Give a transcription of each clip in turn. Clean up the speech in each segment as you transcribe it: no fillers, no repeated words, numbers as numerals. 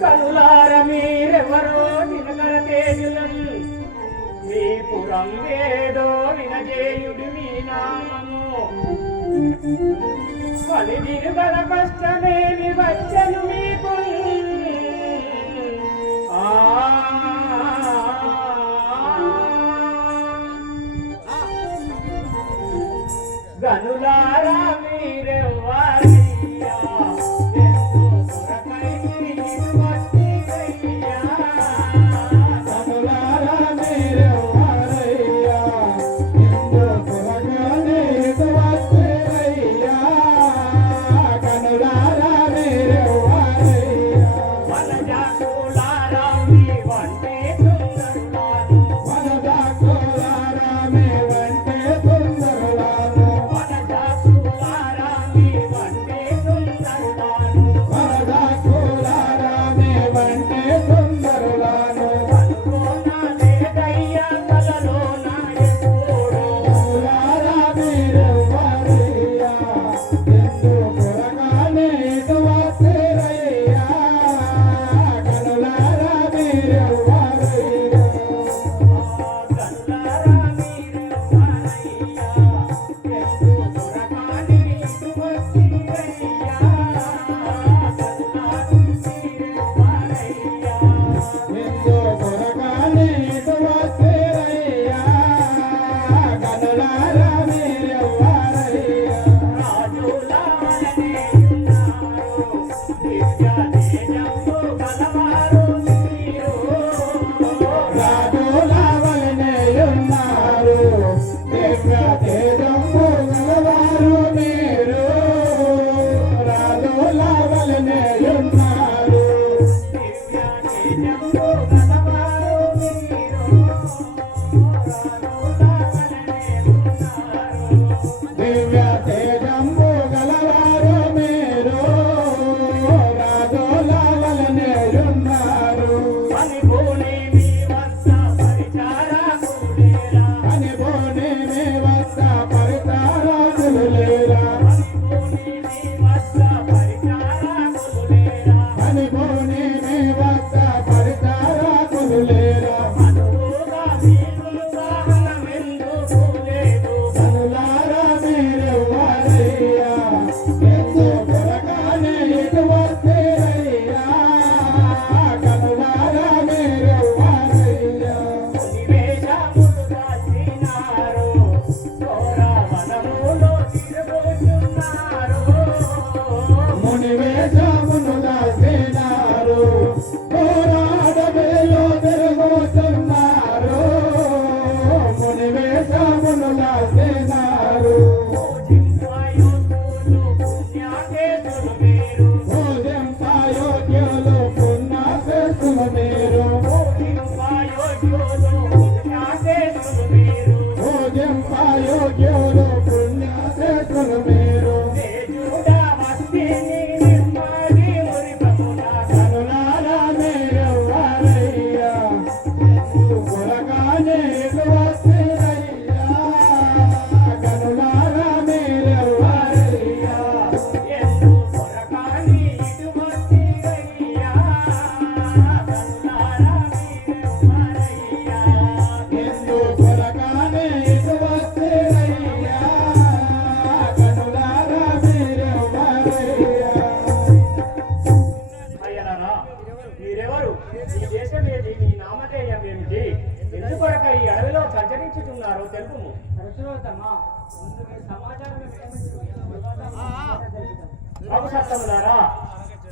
కనులార మీరెవరో నిలకడ తేజులను మీ పురం వేదో వినజేయుడు మీ నామము కలిదిరుగల కష్టమేమి వచ్చను మీకు గనులారా మీరెవ్వారయ్యా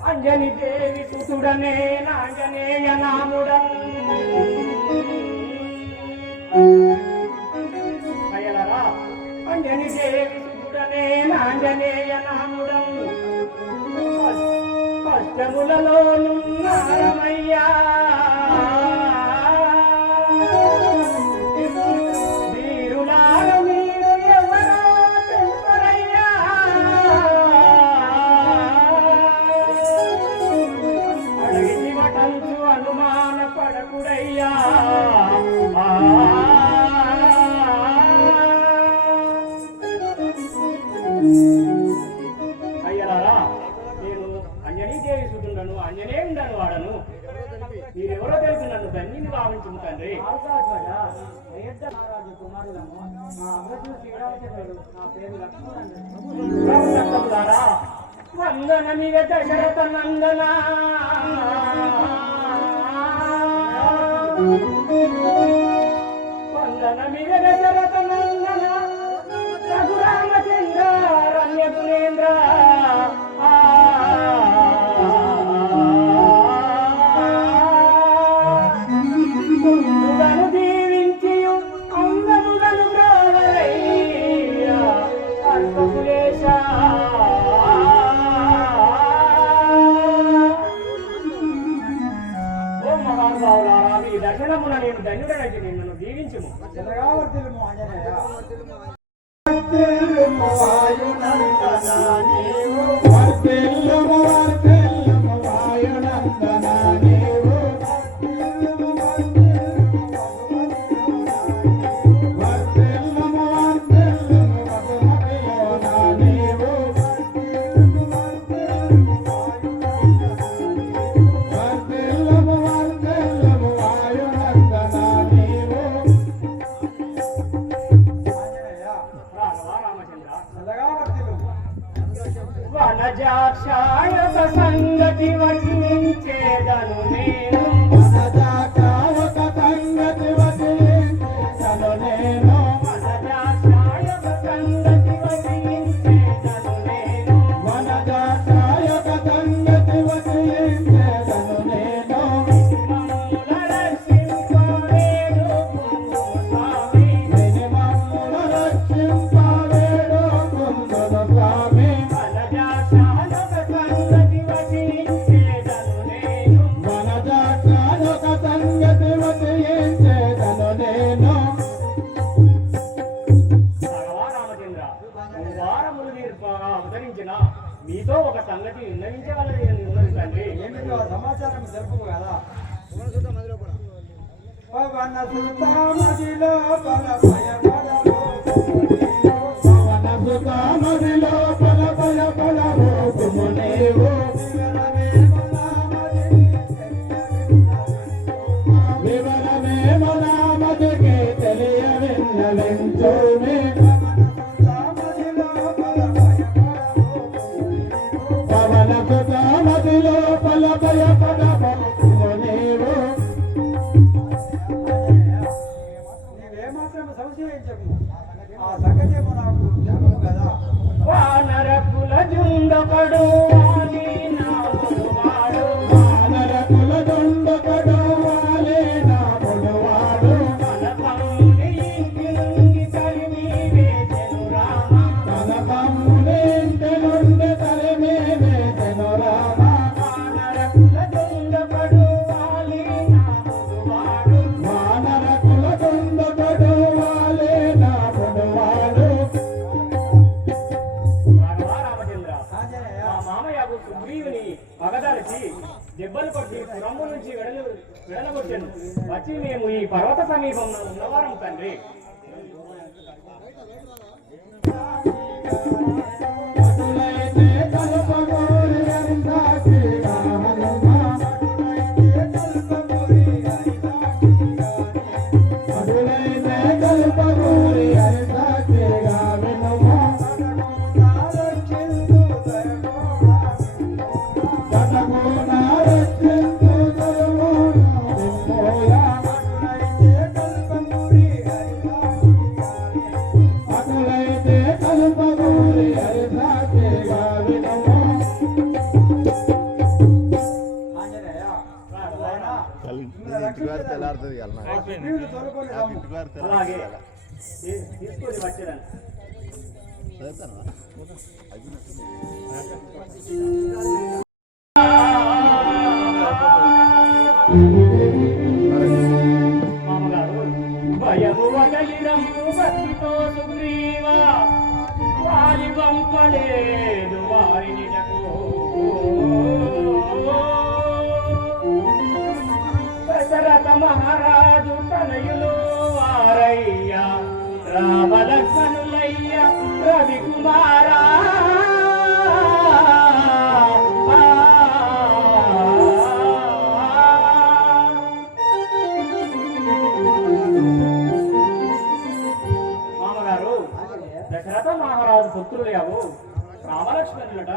అంజని దేవి సుతుడనే నాంజనేయ నాముడం అయ్యలారా అంజని దేవి సుతుడనే నాంజనేయ నాముడం కష్టములలో నున్నారమయ్యా అయ్యలారా నేను అంజనీ దేవి సుతుండను అంజనేయుండను వాడను అయోధ్య మహారాజు కుమారులము మా అగ్రజుడు శ్రీరామచంద్రుడు నా పేరు లక్ష్మణులారా వందనమిగ దశరథ నందన వందనమిగ దశరథ నందన రఘురామచంద్ర రమ్య గుణేంద్ర దర్శనమున నేను ధన్యుడనైతే నిన్ను దీవించుము వనజాక్షాయక సంగతి వచించేదను నేను వనజాక్షాయక సంగతి వచించేదను నేను వనజాక్షాయక సంగతి వచించేదను నేను వనజాక్షాయక సంగతి వచించేదను నేను మమ్ముల రక్షింపవేడు స్వామి మమ్ముల రక్షింపవేడు స్వామి మీతో ఒక సంగతి విన్నవించగలది నిర్వహించండి ఏమిటో సమాచారం తెలుపు కదా పవన సుతామదిలో బల భయపడవో పవన సుతామదిలో బల భయపడవో కుమునేవో వివరమే మనామదికి తెలియవిన్నవించుమే వానరకుల జుండపడు వాలి నాముడువాడు వానరకుల జుండపడు వాలి నాముడువాడు తన తమ్ముని ఇంటి నుండి తరిమి వేసెను రామ తన తమ్ముని ఇంటి నుండి తరిమి వేసెను రామ వానరకుల జుండపడు వాలి నాముడువాడు వానరకుల జుండపడు వాలి నాముడువాడు సుగ్రీవుని పగదాల్చి దెబ్బలు కొట్టి పురము నుంచి వెడలగొచ్చాను వచ్చి మేము ఈ పర్వత సమీపంలో ఉన్నవారం తండ్రి అలాగే తీసుకొని వచ్చేదాన్ని భయము వదలిరము భక్తితో సుగ్రీవా వారి పంపలేదు వారినిటకు దశరథ మహారాజు తనయులు వారయ్య రామలక్ష్మణులయ్య రవికుమారా దశరథ మహారాజు పుత్రులేవు రామలక్ష్మణులట.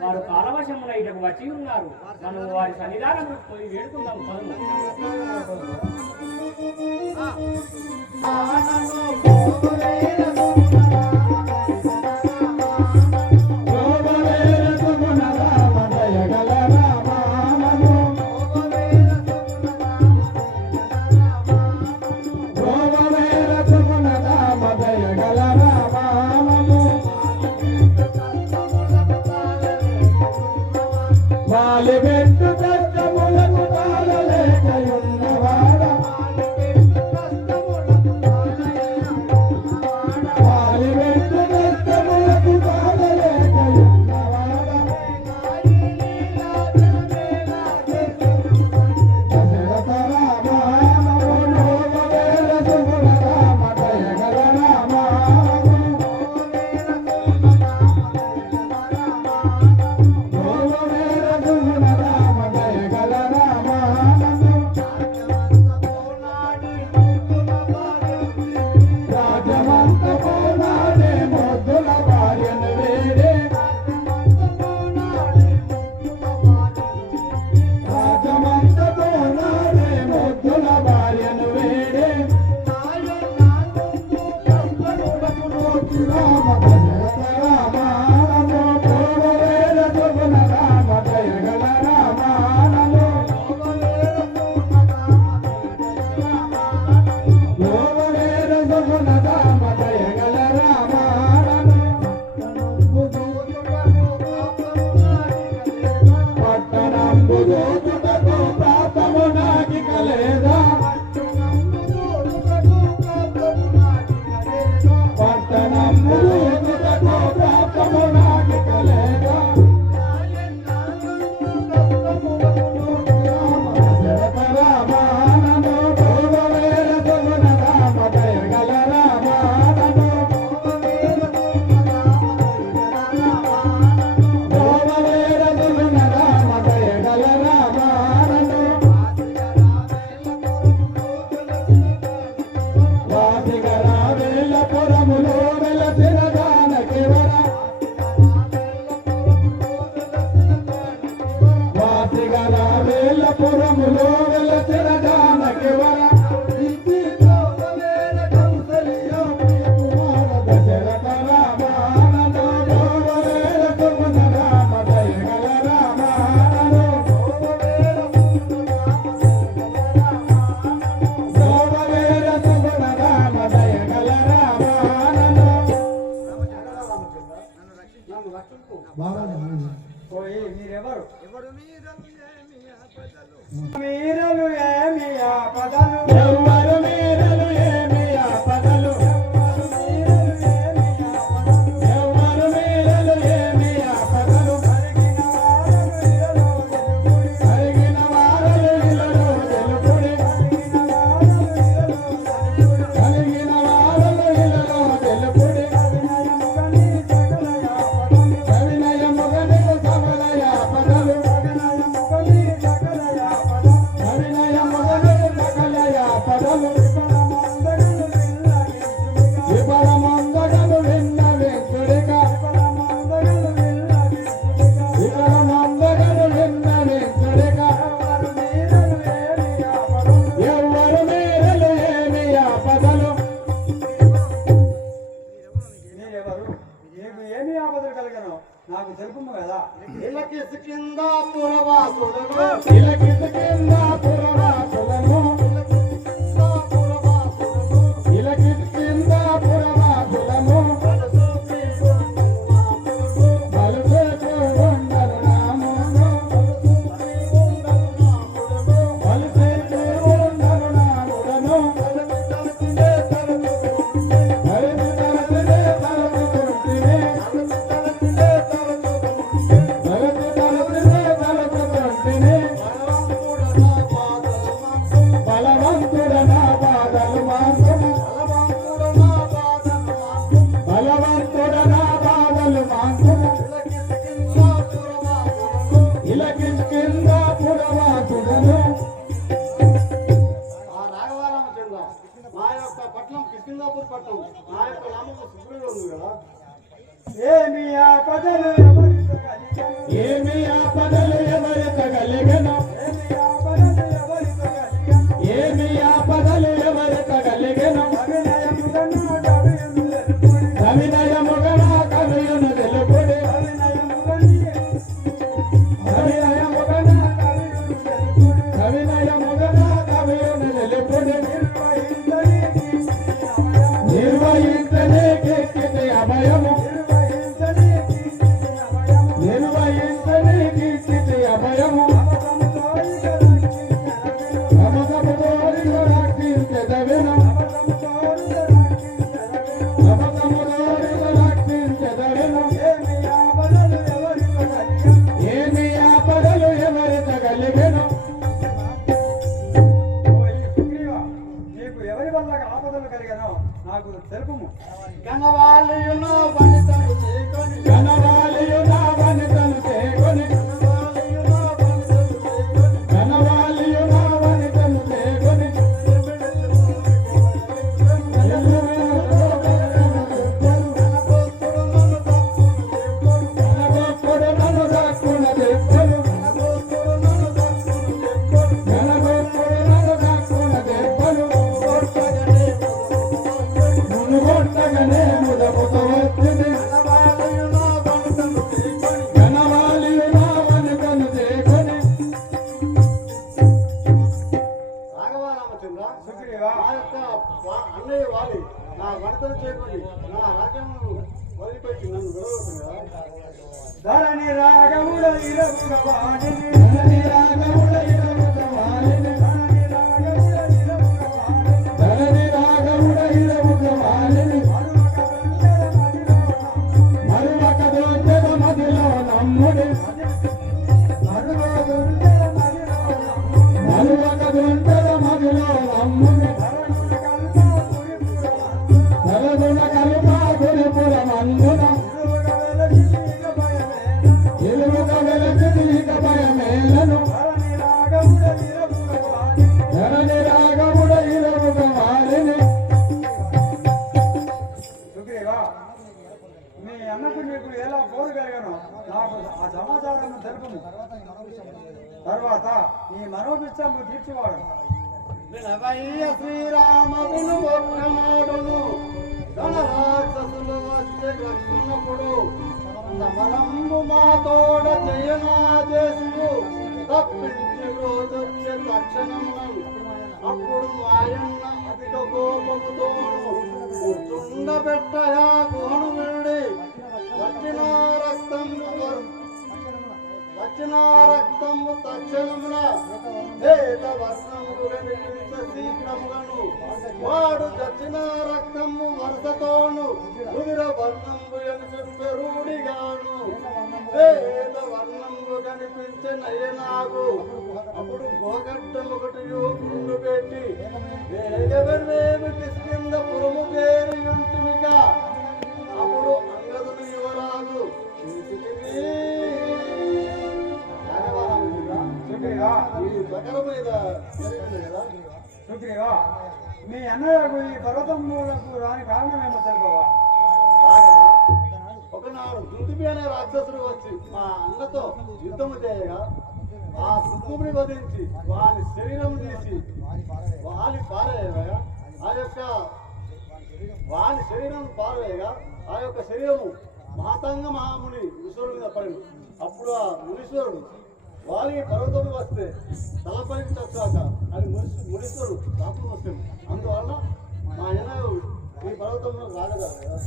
వారు కాలవశమున ఇటకు వచ్చి ఉన్నారు. మనం వారి సన్నిధానం పోయి వేడుకుందాం. మీరలు ఏమి ఆపదలు ఎవరు మీరలు ఏమి ఆపదలు ఎవరు మీరలు ఏమి ఆపదలు కలిగిన వారలు ఇలలో తెలుపుడి కలిగిన వారలు ఇలలో తెలుపుడి కవినయముగని సకల ఆపదలు విఫలమందగలు విన్న వెంకుడిగా విఫలమందగలు విన్న వెంకుడిగా ఎవరు మీరలు ఏమి ఆపదలు మీరెవరు ఏమి ఆపదలు కలిగను నాకు తెలుపుము కదా ఇలకిసి కింద పురవాసులను ఇలకిసి కింద పురవాసులను ఇలకిసి కింద పురవాసులను బలుసేపు ఉండరు నామును బలుసేపు ఉండరు నాములను తలచుకుంటే బలవంతుడ నా బాధలు మాంసము బలవంతుడ నా బాధలు మాంసము ఇలకిస్ కింద పురవాసుడను ఆ రాఘవారామచంద్ర మా యొక్క పట్నం కిష్కిందాపూర్ పట్టణం మా యొక్క నామము సుగ్రీవుడు ఉంది కదా. ఏమి ఆపదలు ఎవరితో కలిగెను? ఏమి ఆపదలు ఎవరితో కలిగెను? ఏమి ఆపదలు ఎవరితో కలిగెను? ఏమి ఆపదలు ఎవరితో కలిగెను? అవినయముగా నా కవియును తెలుపుడి. అవినయముగా నా కవియును తెలుపుడి. నిర్వహించనే కీర్తి అభయము. నిర్వహించనే కీర్తి అభయము. నమకముతో రక్షించెదవెను. నమకముతో రక్షించెదవెను. ఏమి ఆపదలు ఎవరితో కలిగెను? నీకు ఎవరి వల్ల ఆపదలు కలిగానో నాకు తెలుపుము. గణవాలియును వనితను చేకొని ఘనవాలియు నా వనితను చేకొని. ఘనవాలియు నా వనితను చేకొని. ఘనగొప్పుడు నన్ను దాక్కున తెప్పలు. ఘనగొప్పుడు నన్ను దాక్కున తెప్పలు. మునుగొట్టగనే ముదముతో వచ్చింది. ఘనవాలియు నా వనితను చేకొని. రాఘవ రామచంద్ర, సుగ్రీవా, నా యొక్క అన్నయ్య వాలి నా వనితను చేకొని నా రాజ్యమును వదిలిపెట్టి నన్ను విడవగొట్టు కదా. ధరణి రాగముడ ఇరవుగ వాణిని. ధరణి రాగముడ ఇరవుగ వాణిని. ధరణి రాగముడ ఇరవుగ వాణిని. ధరణి రాగముడ ఇరవుగ వాణిని. మరువక దొంచెద మదిలో నమ్ముడి. మరువక దొంచెద మదిలో నమ్ముడి. నలగుణ కలుపా గురిపురమందున. ఇరువుగ వెలసిది ఇక భయమేలను. ధరణి రాగముడ ఇరవుగ వాణిని. సుగ్రీవా, మీ అన్నకు నీకు ఎలా పోరు కలిగానో నాకు ఆ సమాచారం తెలుపుము. తర్వాత నీ మనోభిష్టము తీర్చువాడు. వినవయ్య శ్రీరామ విను ఒక్కనాడును గణరాక్షసులు వచ్చే గ్రహించినప్పుడు సమరంబు మా తోడ జయనాదేశుడు తప్పించి రోజొచ్చే తక్షణమునను అప్పుడు మాయన్న అధిక కోపముతోను కూర్చుండబెట్టయా గుహను విడి వచ్చిన రక్తము తక్షణమున వేద వర్షములు నిలిచ శీఘ్రములను వాడు చచ్చిన రక్తము వరుసతోను రుదిర వర్ణంబు అని చెప్పే రూఢిగాను వేద వర్ణంబు కనిపించే నయనాగు అప్పుడు గోగడ్డము ఒకటి గుండు పెట్టి వేగవేమి కిష్కింద పురుము పేరుంటిమిగా అప్పుడు అంగదుడు యువరాజు సుగ్రీవా, ఈ ప్రకారం మీద జరిగింది కదా. సుగ్రీవా, మీ అన్నయ్యకు ఈ పర్వతములకు రాని కారణమేమో తెలుపవా? రాఘవ, ఒకనాడు దుందుబి అనే రాక్షసుడు వచ్చి మా అన్నతో యుద్ధము చేయగా ఆ దుందుబిని వధించి వాని శరీరం తీసి వాని పారేయగా వాని శరీరం పారవేయగా ఆ యొక్క శరీరము మాతంగ మహాముని మునీశ్వరుడి మీద పడింది. అప్పుడు ఆ మునీశ్వరుడు వాలి పర్వతం వస్తే తలపైకి చచ్చాక అది మునీశ్వరుడు శాపం వస్తుంది. అందువలన మా ఆయన ఈ పర్వతంలో రాగదారు కదా.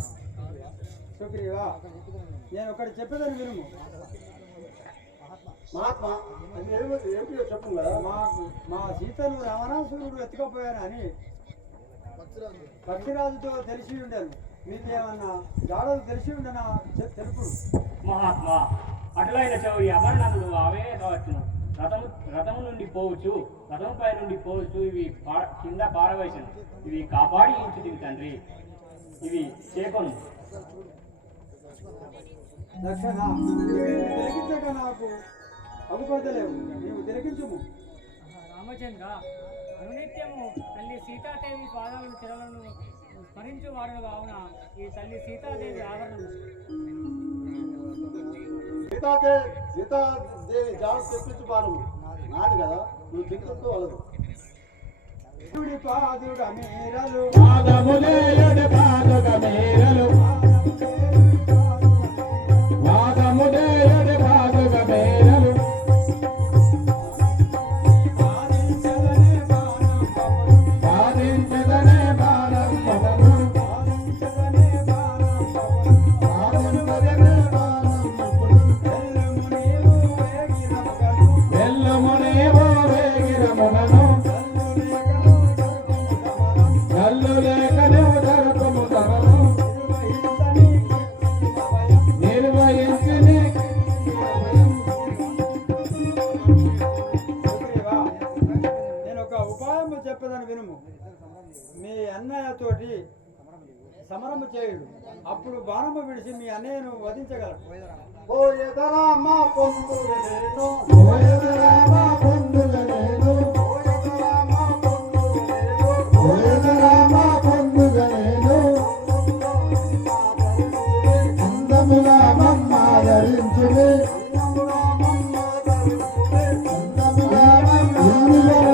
సుగ్రీవా, నేను ఒకటి చెప్పేదని వినుము. మహాత్మా అది ఏమిటో చెప్పు కదా. మా సీతను రావణాసురుడు ఎత్తుకపోయానని పక్షిరాజుతో తెలిసి ఉండను. మీకేమన్నా జాడలు తెలిసి ఉండనా తెలుపు. మహాత్మా, అటులైన చౌరి అమరనాథుడు అవే కావచ్చును. రథము నుండి పోవచ్చు, రథంపై నుండి పోవచ్చు. ఇవి కింద పారవేశను. ఇవి కాపాడి ఇంచుదివి తండ్రి. ఇవి చేకొను. దక్షణ తిలకించక నాకు అగుపడతలేవు. నీవు తిలకించుము. రామచంద్ర, అనునిత్యము తల్లి సీతాదేవి పాదాలను స్మరించు వారు కావున ఈ తల్లి సీతాదేవి ఆవరణము సీతాదేవి జాడు తెప్పించు బాలము నాది కదా నువ్వు తిట్టుకోవలదు పాదుగ మేరలు పాదములేయడి పాదుగ మేరలు పాదములేయడి పాదుగ మేరలు పాదించదనే బాణం పదము ఎల్లుమునేవో వేగిరమునను కల్లు లేకనే జరుపుము తమను నిర్వహించి నేను ఒక ఉపాయం చెప్పేదని వినుము. మీ అన్నయ్యతోటి సమరము చేయుడు, అప్పుడు బాణము విడిచి మీ అన్నయ్యను వధించగలరు. పోయేదరామ పొందుల నేను ఓయదరామ పొందుల నేను ఓయదరామ పొందుల నేను అందముగా మమ్మాదరించుడే అందముగా మమ్మాదరించుడే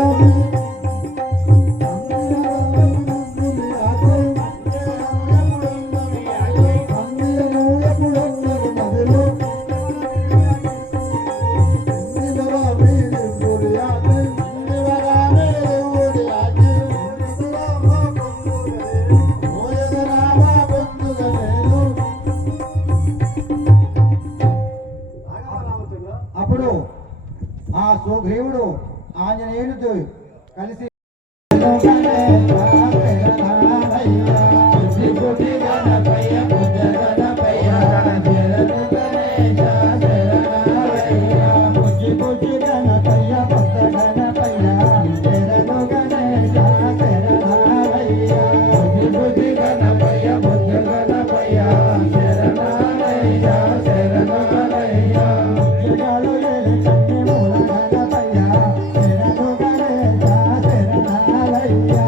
అప్పుడు ఆ సుగ్రీవుడు ఆంజనేయునితో కలిసి శరణాలయ్యా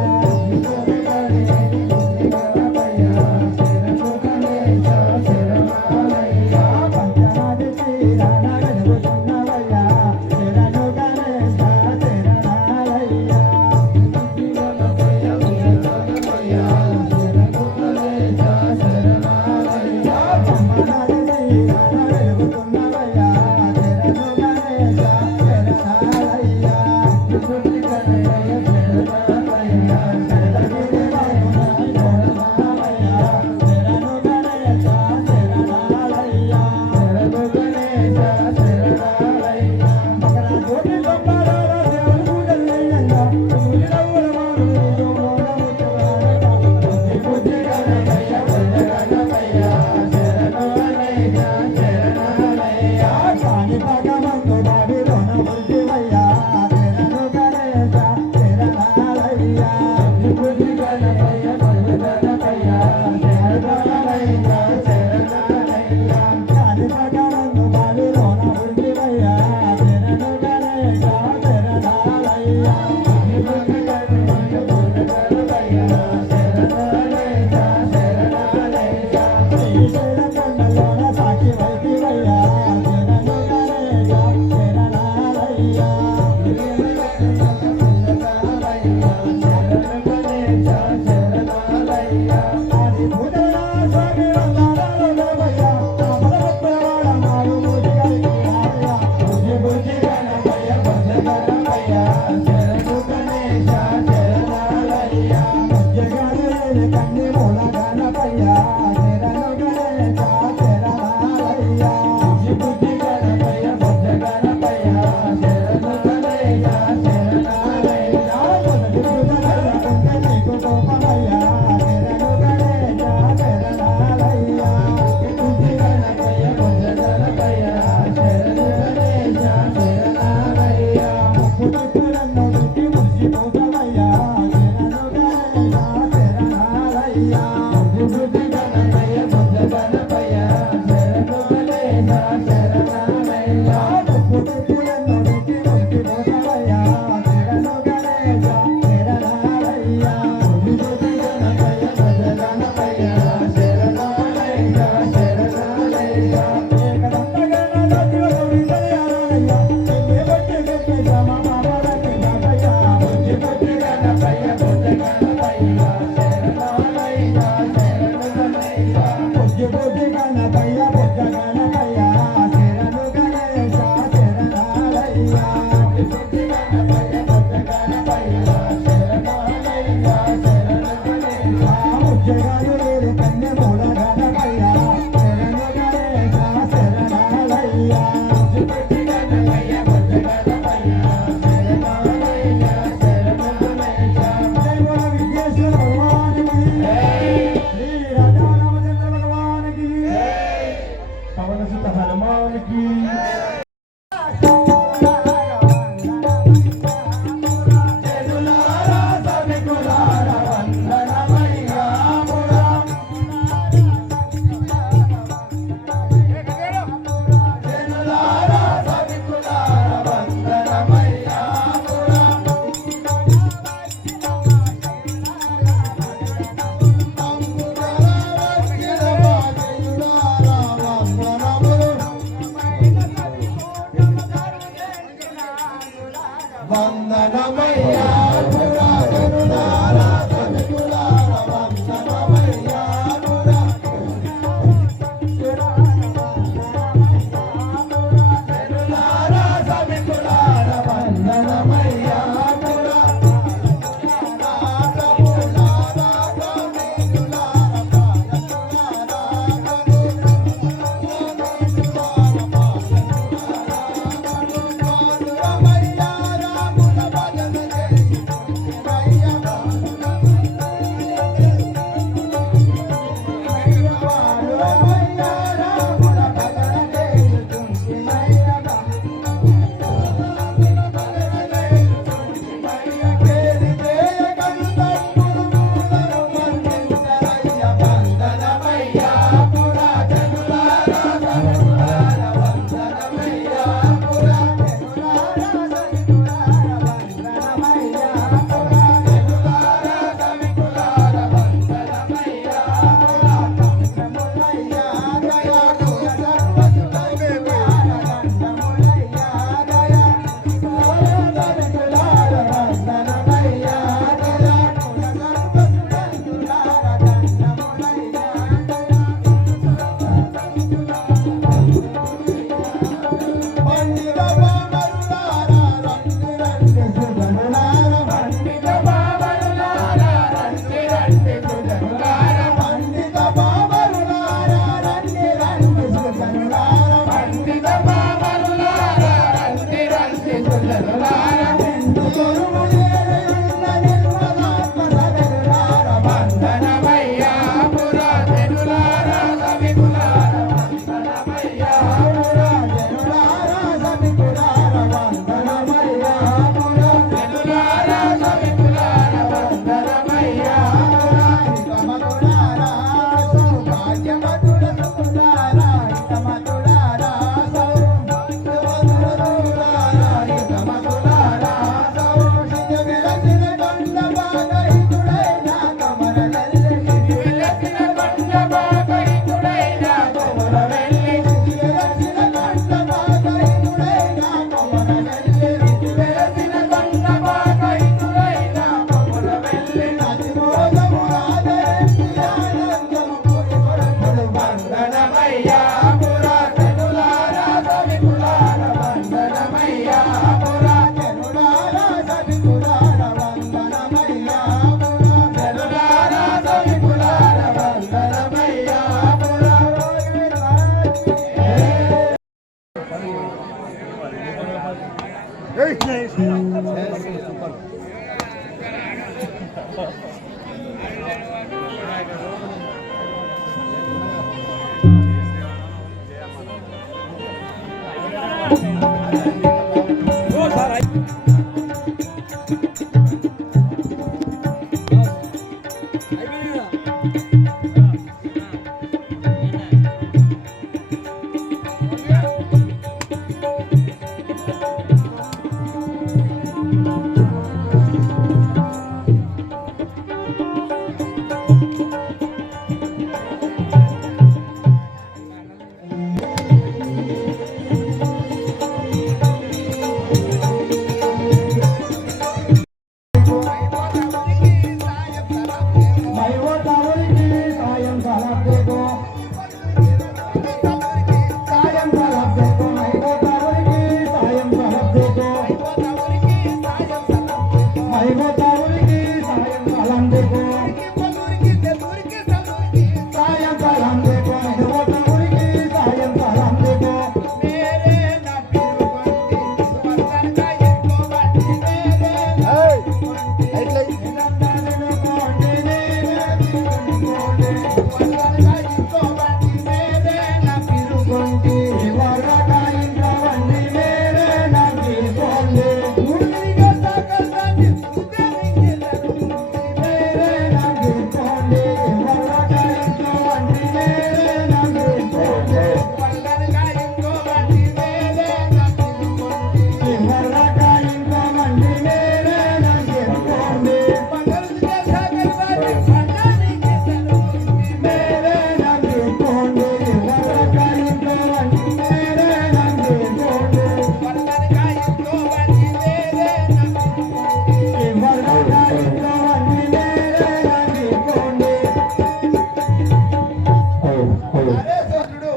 నరేశ్వరుడు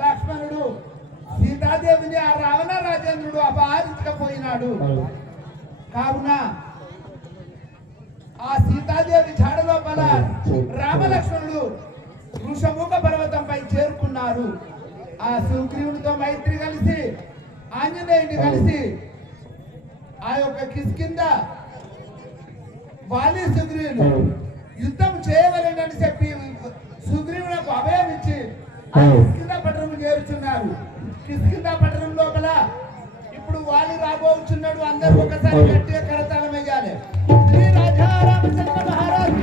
లక్ష్మణుడు సీతాదేవిని ఆ రావణ రాజేంద్రుడు అపహరించకపోయినాడు. కావున ఆ సీతాదేవి జాడ లోపల రామలక్ష్మణుడు వృషముఖ పర్వతంపై చేరుకున్నారు. ఆ సుగ్రీవునితో మైత్రి కలిసి ఆంజనేయుని కలిసి ఆ యొక్క కిష్కింద వాలి సుగ్రీవులు యుద్ధం చేయవలెనని చెప్పి సుగ్రీవులకు అభయం ఇచ్చి ఆ కిష్కింద పట్టణం చేరుచున్నారు. కిష్కింద పట్టణం లోపల ఇప్పుడు వాలి రాబోతున్నాడు. అందరూ ఒకసారి గట్టిగా కరతాళం వేయాలి. శ్రీ రాజా రామచంద్ర మహారాజ్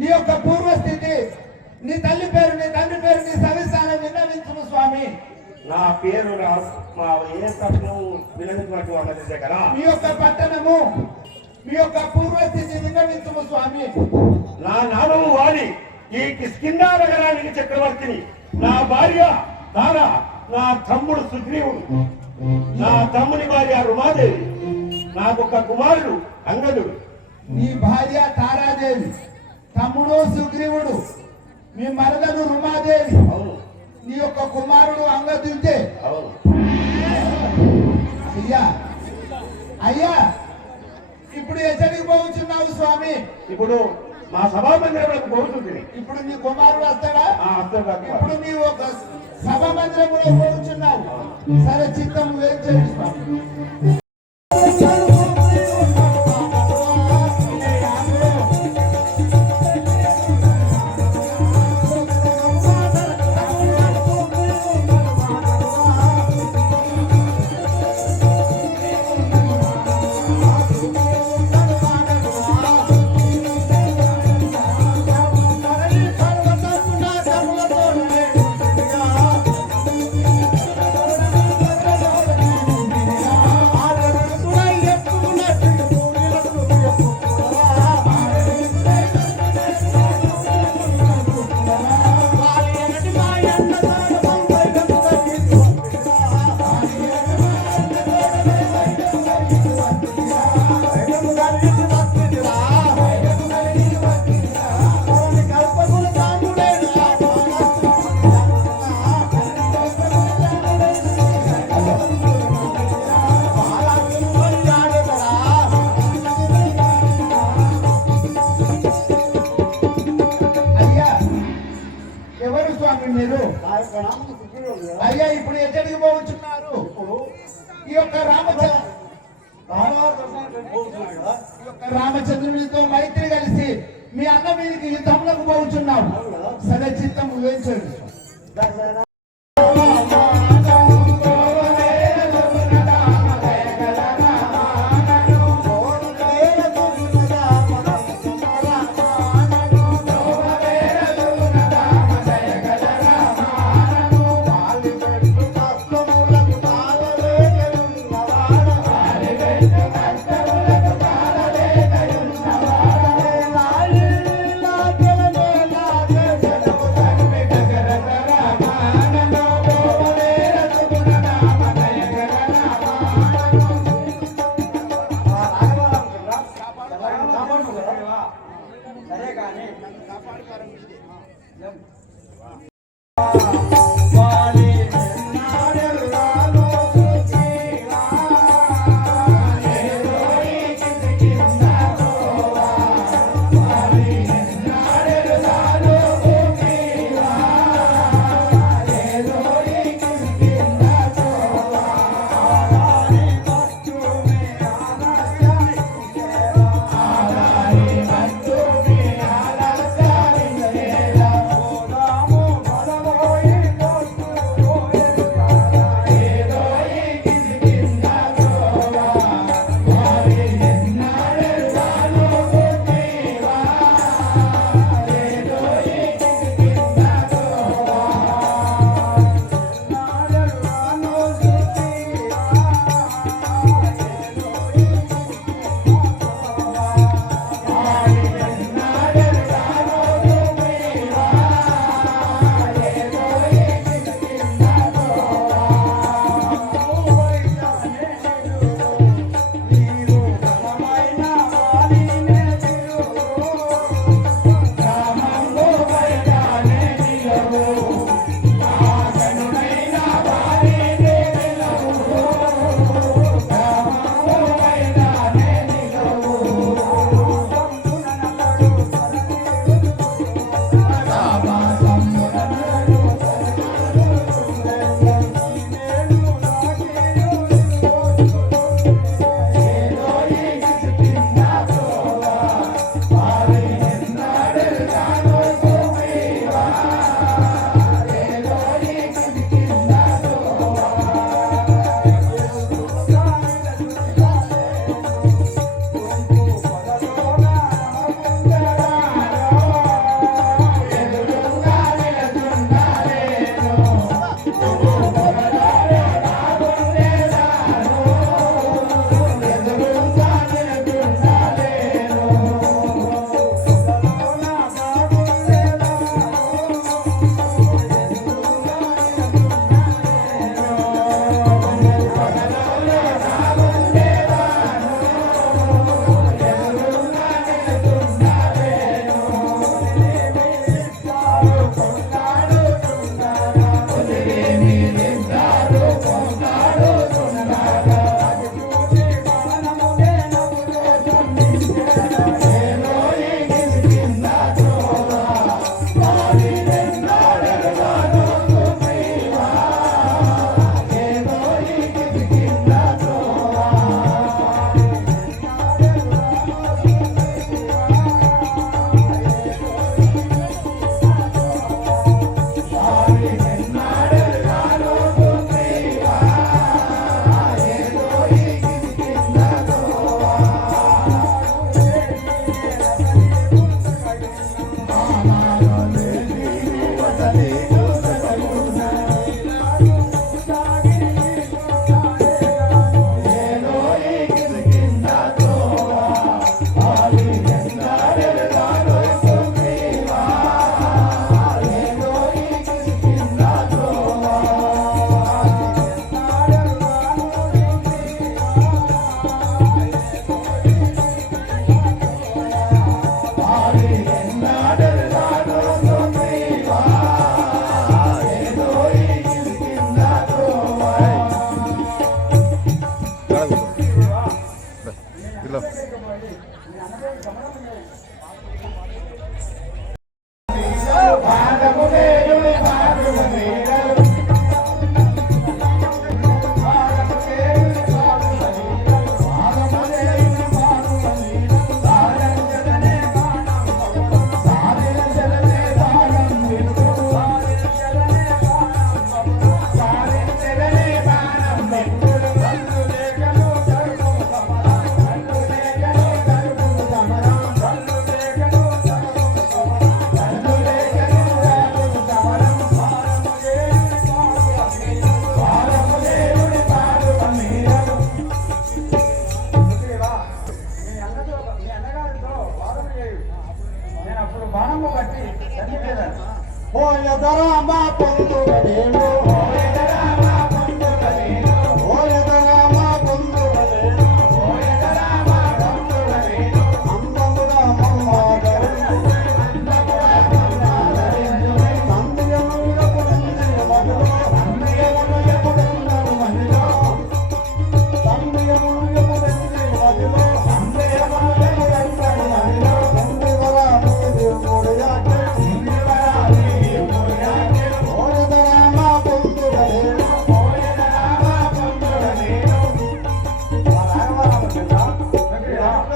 నీ యొక్క పూర్వస్థితి, నీ తల్లి పేరు, నీ తండ్రి పేరు, నీ సవిస్తానం విన్నవించుము స్వామి. నా పేరు మా ఏ తత్వం వినటువంటి వాళ్ళ దగ్గర మీ యొక్క పట్టణము, మీ యొక్క పూర్వస్థితి విన్నవించుము స్వామి. నా నామము వాలి, ఈ కిష్కింధ నగరానికి చక్రవర్తిని. నా భార్య తారా, నా తమ్ముడు సుగ్రీవుడు, నా తమ్ముని భార్య రుమాదేవి, నాకొక కుమారుడు అంగదుడు. నీ భార్య తారాదేవి, తమ్ముడు సుగ్రీవుడు, మీ మరదలు రుమాదేవి, అవును. నీ యొక్క కుమారుడు అంగదుడే. అవును. అయ్యా అయ్యా ఇప్పుడు ఎక్కడికి పోతున్నావు స్వామి? ఇప్పుడు మా సభా మందిరంలోకి పోతుంది. ఇప్పుడు నీ కుమారుడు వస్తాడా? అర్థం. ఇప్పుడు నీవు ఒక సభ మందిరంలో పోతున్నావు. సరే, చిత్తం ఏం చేయండి స్వామి. మీరు అయ్యా ఇప్పుడు ఎక్కడికి పోతున్నారు? ఈ యొక్క రామచంద్రునితో మైత్రి కలిసి మీ అన్న మీదకి యుద్ధంలోకి పోతున్నాం. సరే, చిత్తం వేయించండి. Bye. కానీ అందముగా మమ్మ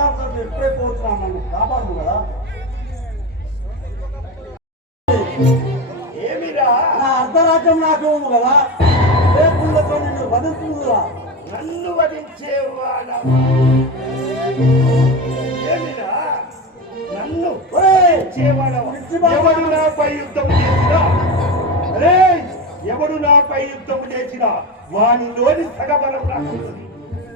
ఆకాంక్ష ఎప్పుడే పోతున్నాను, నన్ను కాపాడు కదా. ఏమిరా నా అర్ధరాజ్యం నాకు ఇవ్వము కదా, లేకుండా నిన్ను వధిస్తుందిరా. నన్ను వధించేవాడా? ఏమిరా నన్ను వధించేవాడా? ఎవడు నాపై యుద్ధం చేసినా, అరే ఎవడు నాపై యుద్ధం చేసినా వానిలోని సగబలం రాకుంటుంది.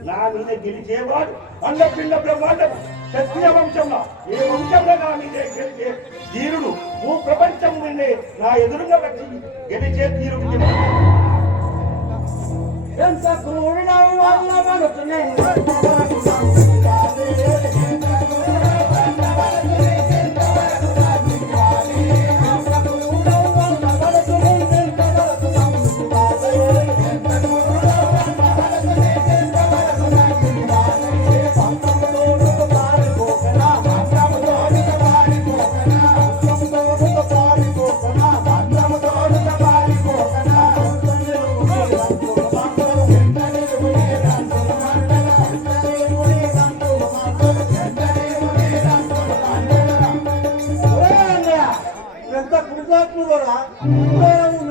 నా మీద గెలిచేవాడు అన్నపిండ బ్రహ్మాండం క్షత్రియ వంశంలో, ఏ వంశంలో నా మీదే గెలిచే ధీరుడు ప్రపంచం నుండి నా ఎదురుగా వచ్చి గెలిచే ధీరుడు ఎంత క్రూరుడ వల్ల మనుతున్నాయి.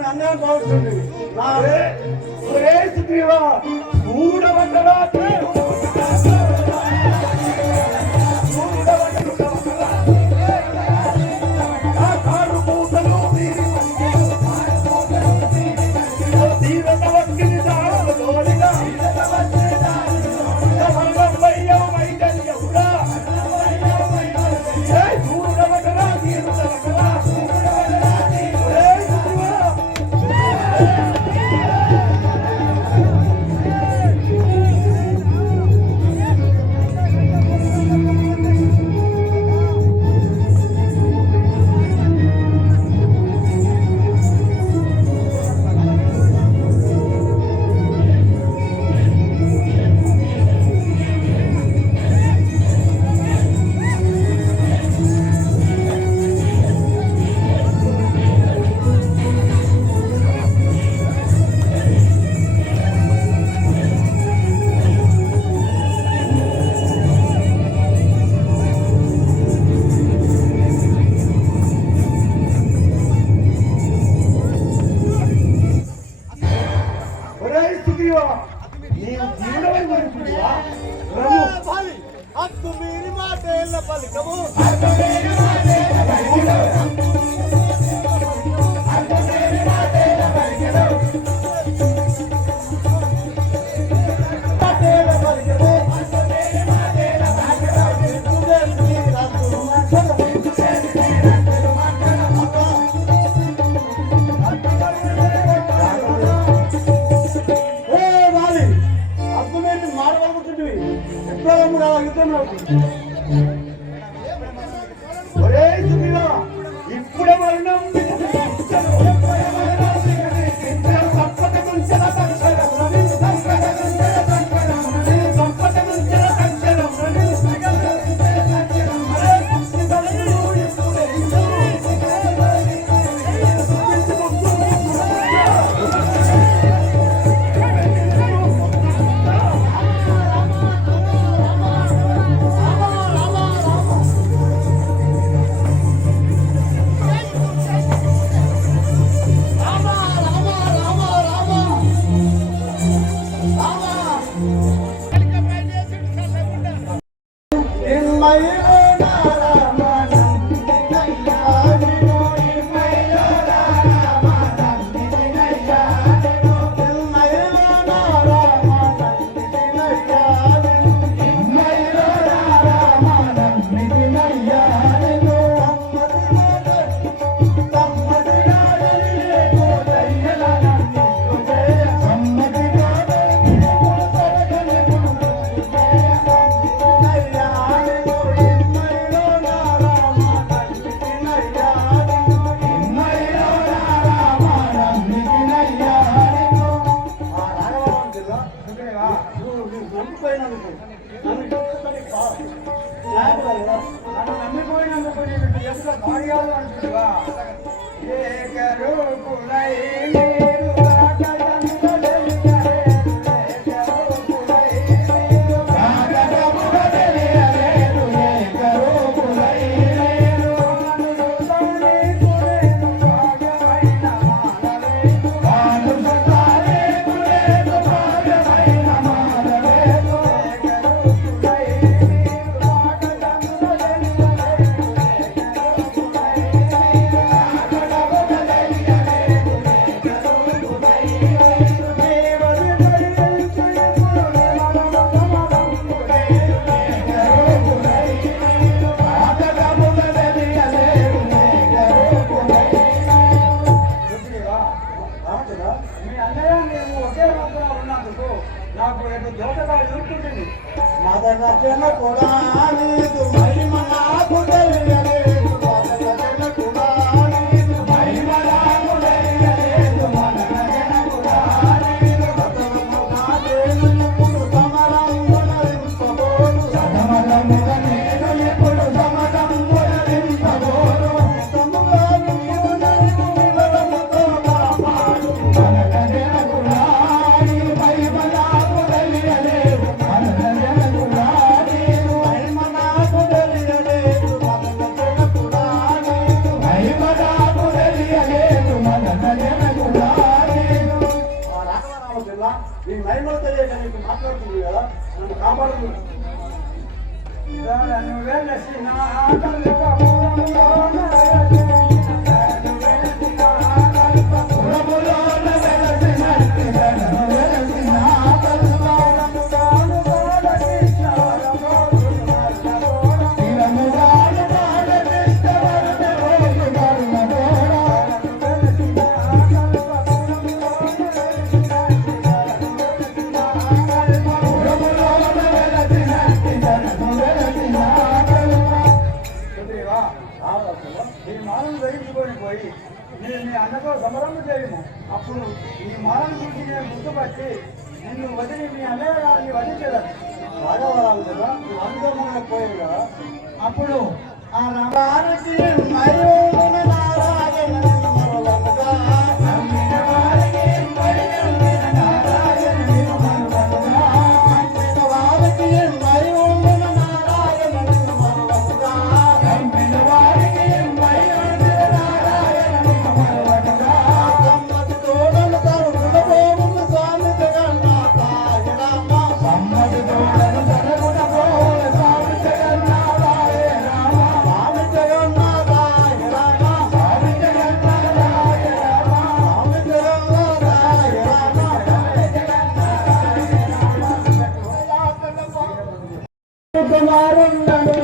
అన్యాయం బాగుంటుంది. హక్కు మీరి మాటేళ్ళ పలికము ఇప్పుడే మరణం నమ్మిపోయినందుకు నీకు ఎంత భాగ్యాలు అంటువా మహిమలు తెలియక నీకు మాట్లాడుతుంది కదా, నన్ను కాపాడుతుంది. ఈ మాలను ధరించుకొని పోయి నేను మీ అన్నతో సమరము చేయము. అప్పుడు ఈ మాలను చూసి నేను గుర్తుపట్టి నిన్ను వదిలి మీ అన్నయ్య గారిని వదిలించదను. రాజవరాలు కదా, నువ్వు అనుభవం పోయేది కదా. అప్పుడు ఆ రామానికి మయూరున నారాయణ మరువముగా నమ్మిన వారికి మయూరున నారాయణ మరువముగా నమ్మిన వారికి మయూరున నారాయణ మరువముగా నమ్మిన వారికి మయూరున నారాయణ మరువముగా సమ్మతి తోడలు తరుగున పోవును స్వామి జగన్నాథ రామ సమ్మతి తోడలు తరుగున పోవును స్వామి జగన్నాథ రామ స్వామి జగన్నాథ రామ స్వామి జగన్నాథ రామ స్వామి జగన్నాథ రామ కుమారుండను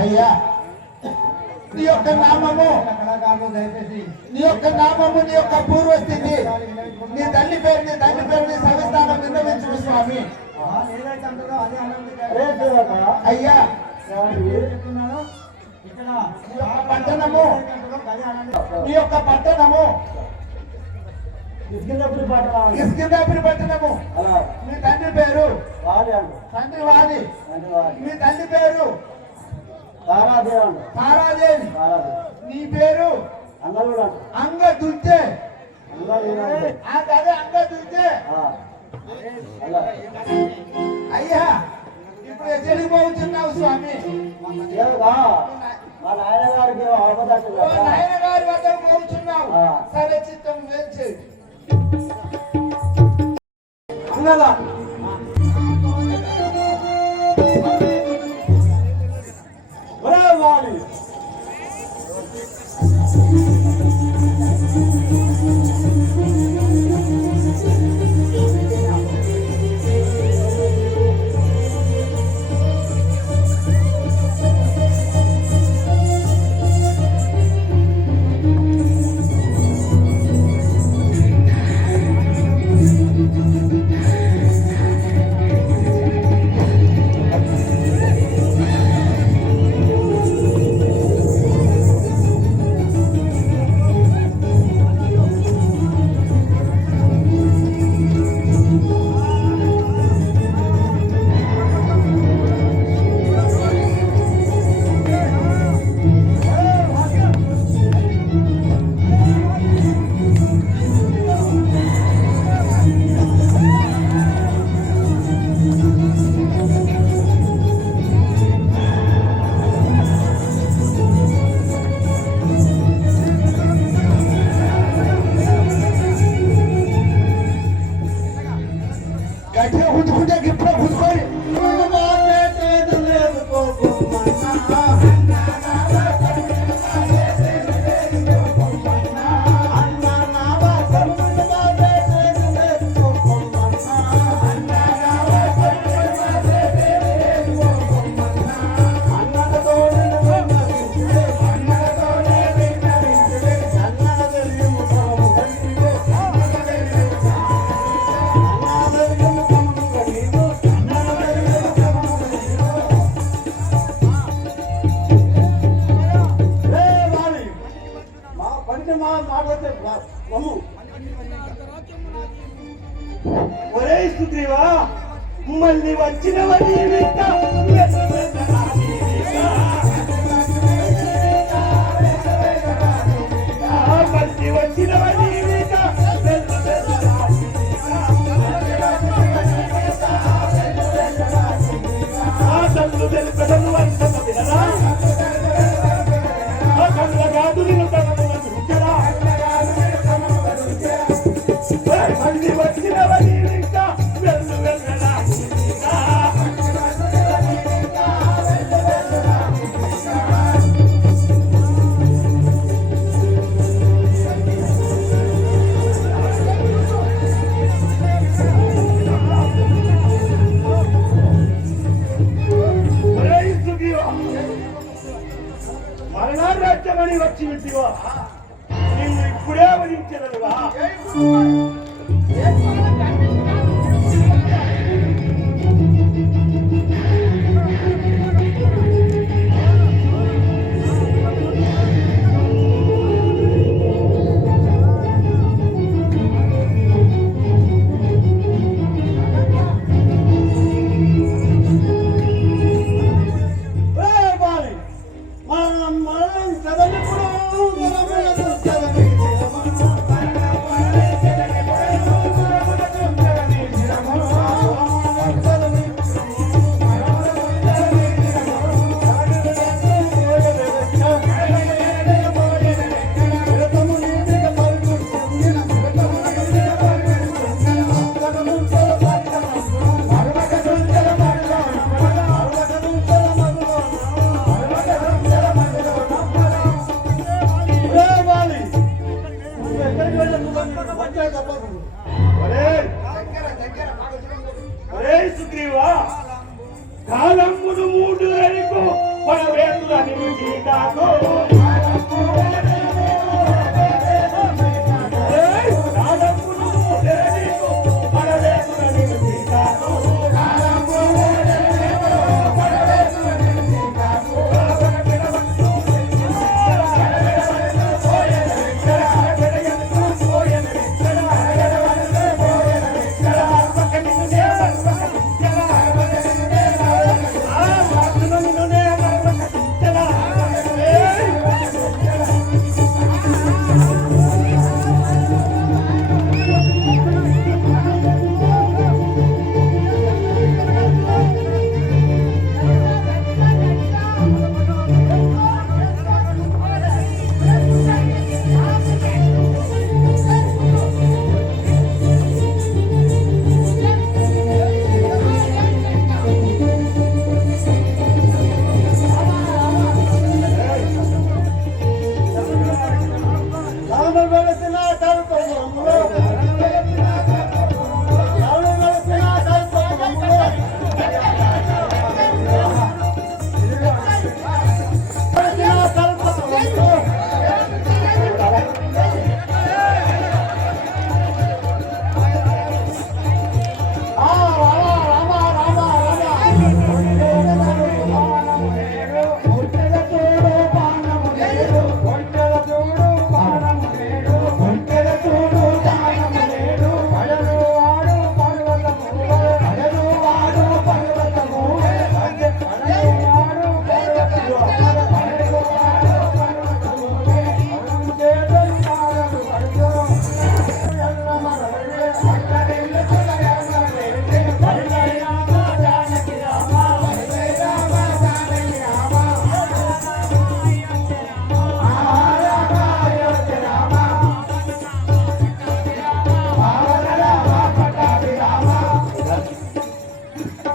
అయ్యా నీ యొక్క నామము నీ యొక్క నామము నీ యొక్క పూర్వస్థితి నీ తల్లి పేరు నీ సవిస్థానం విన్నవించు స్వామి. అయ్యా పట్టణము నీ యొక్క పట్టణము ఇస్కిందాపురి పట్టణము. మీ తండ్రి పేరు తండ్రి వాలి. మీ తల్లి పేరు తారాదేవి. నీ పేరు అంగదుర్జే. అదే అంగదుర్జే. అయ్యా ఇప్పుడు ఎక్కడికి పోతున్నావు స్వామి? నాయన గారి వద్ద పోతున్నావు. సరే చిత్తం వేచి అన్నదా వాలి గట్టిగా గుంజుకుంటే గిప్పుడు గుంజుకొని ఒరే సుగ్రీవా మళ్ళీ వచ్చినవని మళ్ళీ వచ్చినవని తల్లు తెలుపదను వంశమ వినరా కళ్ళగాదు నిన్ను తనను రుచరా మళ్ళీ వచ్చినవని ఇంకా వెళ్ళు వెళ్ళరా మరణారాజ్యమని వచ్చి వింటివా నిన్ను ఇప్పుడే వధించదనువా సుగ్రీవా కాలమ్మును మూడు రైకు పడవేతులని కాకు రామ వెలసిన